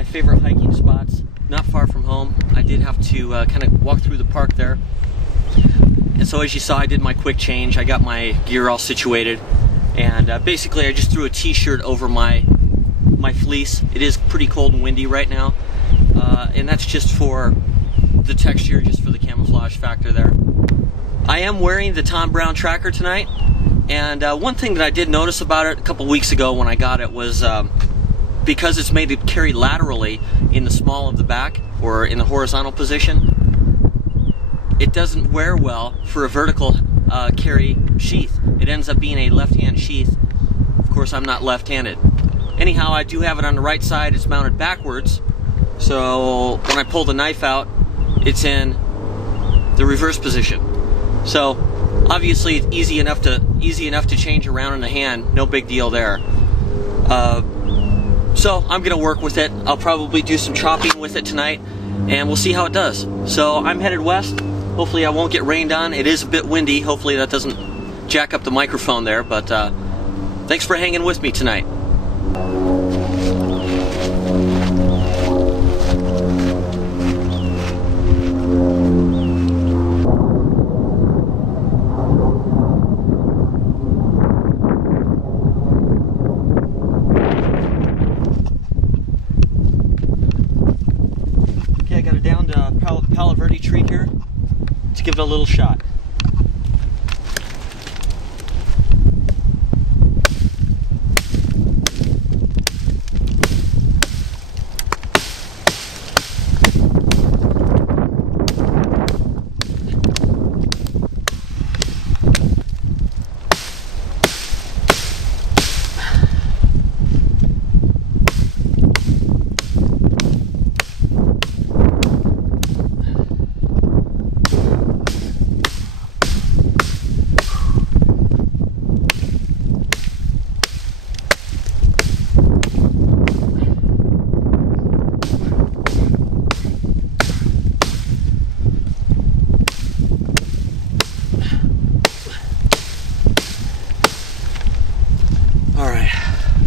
my favorite hiking spots, not far from home. I did have to kind of walk through the park there. And so as you saw, I did my quick change. I got my gear all situated. And basically I just threw a t-shirt over my fleece. It is pretty cold and windy right now. And that's just for the texture, just for the camouflage factor there. I am wearing the Tom Brown tracker tonight. And one thing that I did notice about it a couple weeks ago when I got it was because it's made to carry laterally in the small of the back or in the horizontal position, it doesn't wear well for a vertical carry sheath. It ends up being a left-hand sheath. Of course, I'm not left-handed. Anyhow, I do have it on the right side. It's mounted backwards, so when I pull the knife out, it's in the reverse position. So obviously it's easy enough to change around in the hand. No big deal there. So I'm gonna work with it. I'll probably do some chopping with it tonight, and we'll see how it does. So I'm headed west. Hopefully I won't get rained on. It is a bit windy. Hopefully that doesn't jack up the microphone there, but thanks for hanging with me tonight. Okay, I got a downed Palo Verde tree here. Let's give it a little shot.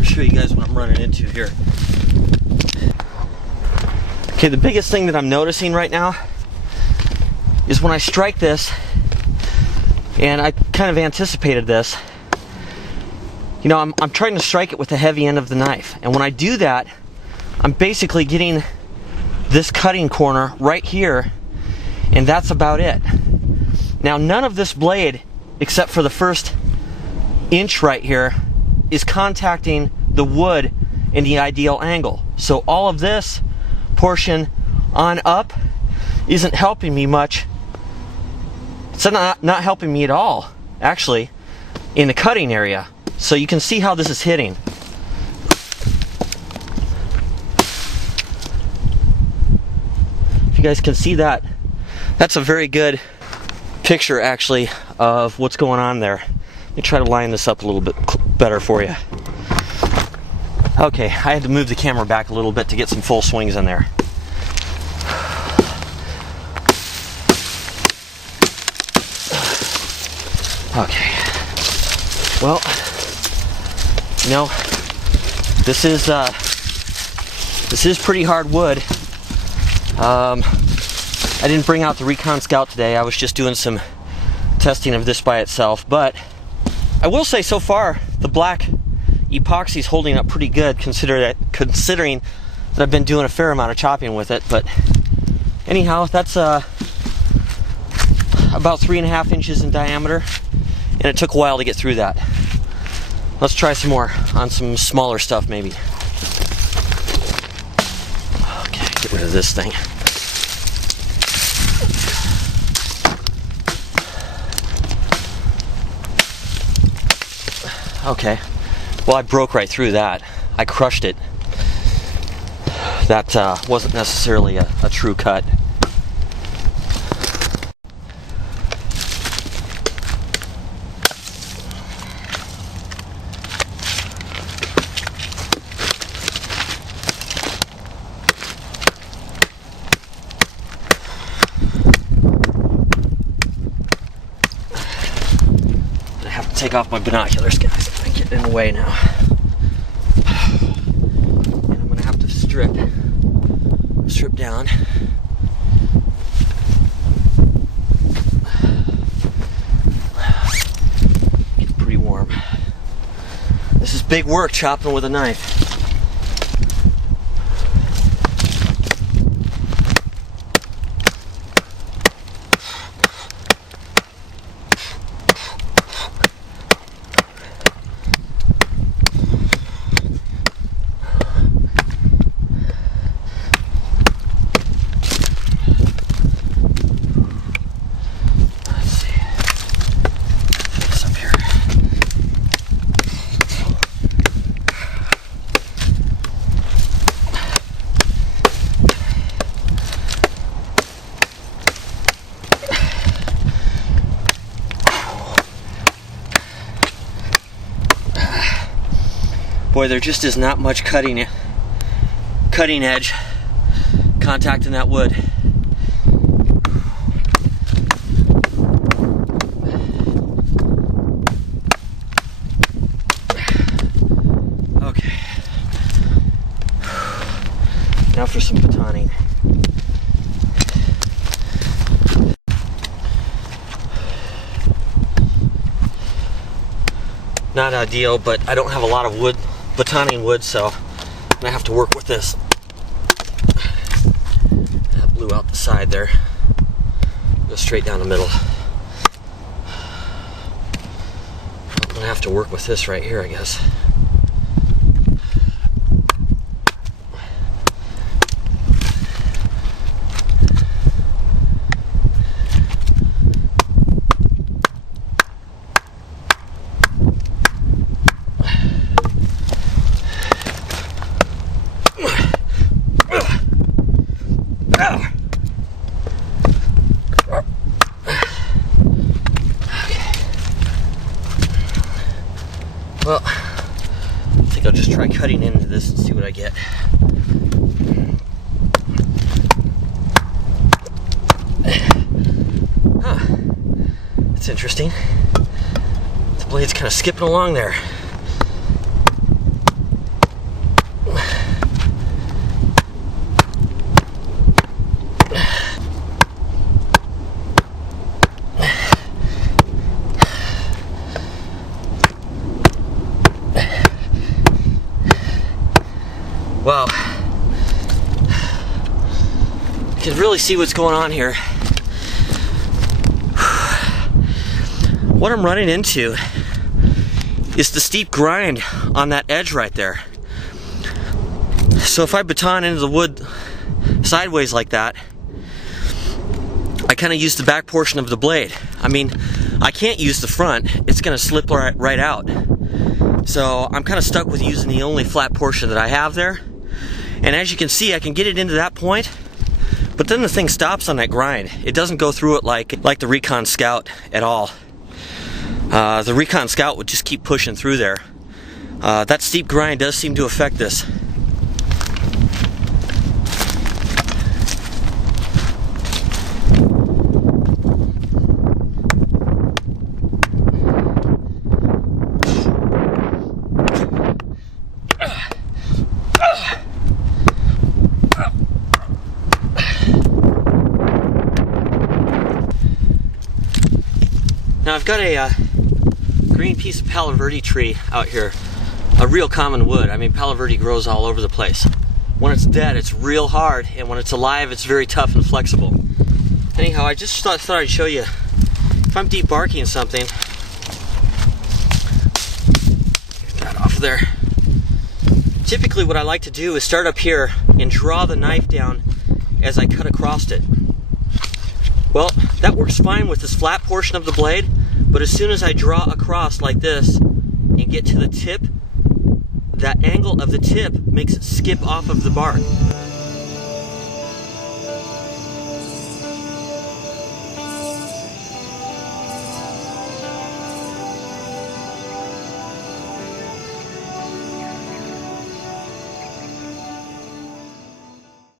Show you guys what I'm running into here. Okay, the biggest thing that I'm noticing right now is when I strike this, and I kind of anticipated this, you know, I'm trying to strike it with the heavy end of the knife, and when I do that, I'm basically getting this cutting corner right here, and that's about it. Now, none of this blade, except for the first inch right here, is contacting the wood in the ideal angle. So all of this portion on up isn't helping me much. It's not helping me at all, actually, in the cutting area. So you can see how this is hitting. If you guys can see that, that's a very good picture, actually, of what's going on there. Let me try to line this up a little bit better for you. Okay, I had to move the camera back a little bit to get some full swings in there. Okay. Well, you know, this is pretty hard wood. I didn't bring out the Recon Scout today. I was just doing some testing of this by itself, but I will say so far the black epoxy is holding up pretty good, considering that I've been doing a fair amount of chopping with it. But anyhow, that's about 3.5 inches in diameter, and it took a while to get through that. Let's try some more on some smaller stuff, maybe. Okay, get rid of this thing. Okay, well, I broke right through that. I crushed it. That wasn't necessarily a true cut. Take off my binoculars, guys. I get in the way now. And I'm gonna have to strip strip down. Getting pretty warm. This is big work chopping with a knife. Boy, there just is not much cutting edge contact in that wood. Okay. Now for some batoning. Not ideal, but I don't have a lot of wood, batoning wood, so I'm gonna have to work with this. That blew out the side there. Go straight down the middle. I'm gonna have to work with this right here, I guess. Well, I think I'll just try cutting into this and see what I get. Huh. That's interesting. The blade's kind of skipping along there. Wow, you can really see what's going on here. What I'm running into is the steep grind on that edge right there. So if I baton into the wood sideways like that, I kind of use the back portion of the blade. I mean, I can't use the front, it's going to slip right out. So I'm kind of stuck with using the only flat portion that I have there. And as you can see, I can get it into that point, but then the thing stops on that grind. It doesn't go through it like the Recon Scout at all. The Recon Scout would just keep pushing through there. That steep grind does seem to affect this. Now I've got a green piece of Palo Verde tree out here, a real common wood. I mean, Palo Verde grows all over the place. When it's dead, it's real hard, and when it's alive, it's very tough and flexible. Anyhow, I just thought I'd show you, if I'm debarking something, get that off there. Typically what I like to do is start up here and draw the knife down as I cut across it. Well, that works fine with this flat portion of the blade, but as soon as I draw across like this and get to the tip, that angle of the tip makes it skip off of the bark.